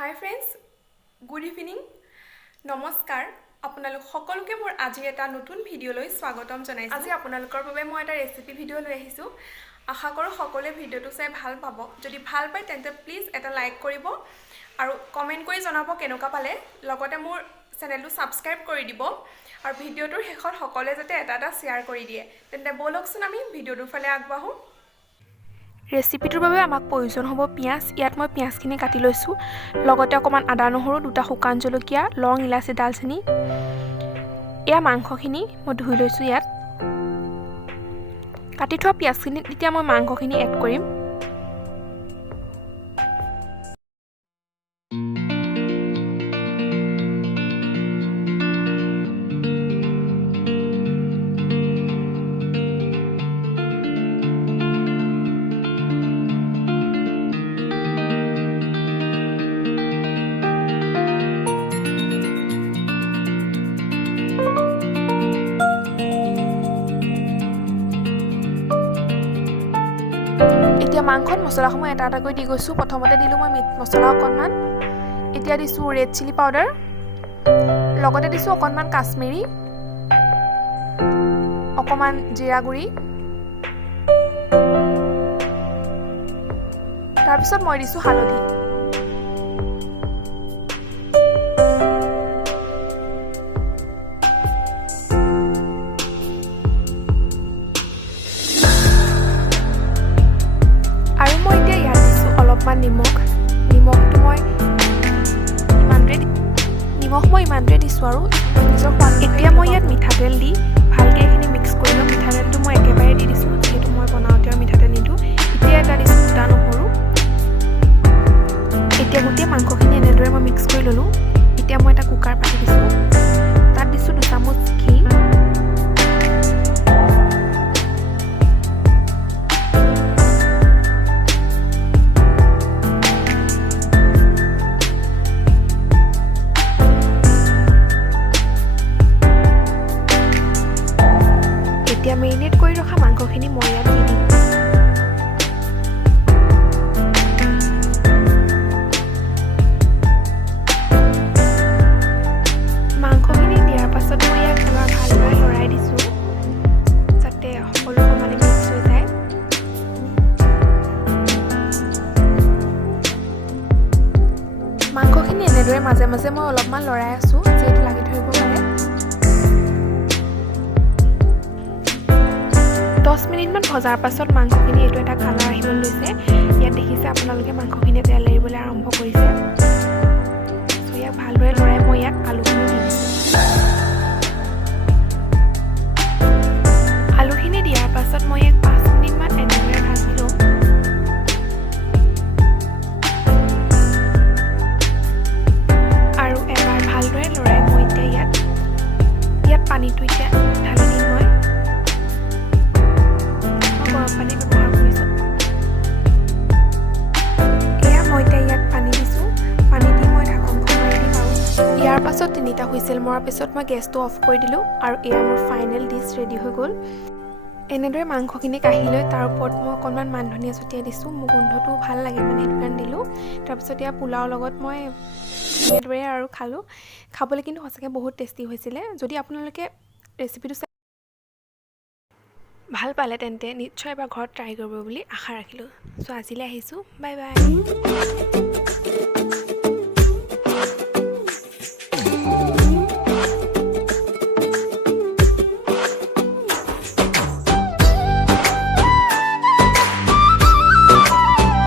Hi friends, good evening. নমস্কাৰ আপোনালোক সকলোকে মোৰ আজি এটা নতুন ভিডিঅ'লৈ স্বাগতম জনাইছো। আজি আপোনালোকৰ বাবে মই এটা ৰেচিপি ভিডিঅ' লৈ আহিছো। আশা কৰো সকলোৱে ভিডিঅ'টো চাই ভাল পাব। যদি ভাল পায় তেন্তে প্লিজ এটা লাইক কৰিব আৰু কমেন্ট কৰি জনাব কেনেকুৱা পালে। লগতে মোৰ চেনেলটো সাবস্ক্ৰাইব কৰি দিব আৰু ভিডিঅ'টোৰ শেষত সকলোৱে যাতে এটা শেয়াৰ কৰি দিয়ে। তেন্তে বলকচোন আমি ভিডিঅ'টোৰ ফালে আগবাঢ়ো। ৰেচিপিটোৰ বাবে আমাক প্ৰয়োজন হ'ব পিয়াজ। ইয়াত মই পিয়াজখিনি কাটি লৈছোঁ। লগতে অকমান আদা নহৰু, দুটা শুকান জলকীয়া, লং, ইলাচি, দালচেনি। এয়া মাংসখিনি মই ধুই লৈছোঁ ইয়াত। কাটি থোৱা পিয়াজখিনিত এতিয়া মই মাংসখিনি এড কৰিম। এতিয়া মাংসত মছলাসমূহ এটা এটাকৈ দি গৈছোঁ। প্ৰথমতে দিলোঁ মই মিট মছলা অকণমান, এতিয়া দিছোঁ ৰেড চিলি পাউডাৰ, লগতে দিছোঁ অকণমান কাশ্মীৰী, অকণমান জিৰা গুড়ি, তাৰপিছত মই দিছোঁ হালধি। নিমখটো মই ইমানটোৱে দিছোঁ আৰু নিজৰ সোৱাদ। এতিয়া মই ইয়াত মিঠাতেল দি ভালকৈ এইখিনি মিক্স কৰি লওঁ। মিঠাতেলটো মই একেবাৰে দি দিছোঁ, যিহেতু মই বনাওঁতে আৰু মিঠাতেল নিদিওঁ। এতিয়া এটা দিছোঁ দুটা নহৰু। এতিয়া গোটেই মাংসখিনি এনেদৰে মই মিক্স কৰি ল'লোঁ। এতিয়া মই এটা কুকাৰ পাতি দিছোঁ, তাত দিছোঁ 2 চামুচ ঘি। এতিয়া মেৰিনেট কৰি ৰখা মাংসখিনি মই ইয়াত দি দিম। মাংসখিনি দিয়াৰ পাছত মই ইয়াক এবাৰ ভালদৰে লৰাই দিছোঁ, যাতে সকলো সমানে মিক্স হৈ যায়। মাংসখিনি এনেদৰে মাজে মাজে মই অলপমান লৰাই আছোঁ, যিহেতু লাগি ধৰিব পাৰে। 10 মিনিটমান ভজাৰ পাছত মাংসখিনি এইটো এটা কালাৰ আহিবলৈ লৈছে। ইয়াত দেখিছে আপোনালোকে মাংসখিনি তেল এৰিবলৈ আৰম্ভ কৰিছে। চ' ইয়াক ভালদৰে লৰাই মই ইয়াত আলুখিনি দি দিছোঁ। আলুখিনি দিয়াৰ পাছত মই ইয়াক 5 মিনিটমান এনেদৰে ভাজি লওঁ। আৰু এবাৰ ভালদৰে লৰাই মই এতিয়া ইয়াত পানীটো এতিয়া ঢালি দিম। মই গৰম পানী ব্যৱহাৰ কৰিছোঁ। এয়া মই এতিয়া ইয়াত পানী দিছোঁ। পানী দি মই ঢাকনখন মাৰি দিম আৰু ইয়াৰ পাছত 3টা হুইচেল মৰাৰ পিছত মই গেছটো অফ কৰি দিলোঁ আৰু এয়া মোৰ ফাইনেল ডিছ ৰেডি হৈ গ'ল। এনেদৰে মাংসখিনি কাঢ়ি লৈ তাৰ ওপৰত মই অকণমান মান ধনিয়া ছটিয়াই দিছোঁ। মোৰ গোন্ধটো ভাল লাগে মানে সেইটো কাৰণে দিলোঁ। তাৰপিছত এয়া পোলাওৰ লগত মই এনেদৰে আৰু খালোঁ। খাবলৈ কিন্তু সঁচাকৈ বহুত টেষ্টি হৈছিলে। যদি আপোনালোকে ৰেচিপিটো ভাল পালে তেন্তে নিশ্চয় এবাৰ ঘৰত ট্ৰাই কৰিব বুলি আশা ৰাখিলোঁ। চ' আজিলৈ আহিছোঁ, বাই বাই।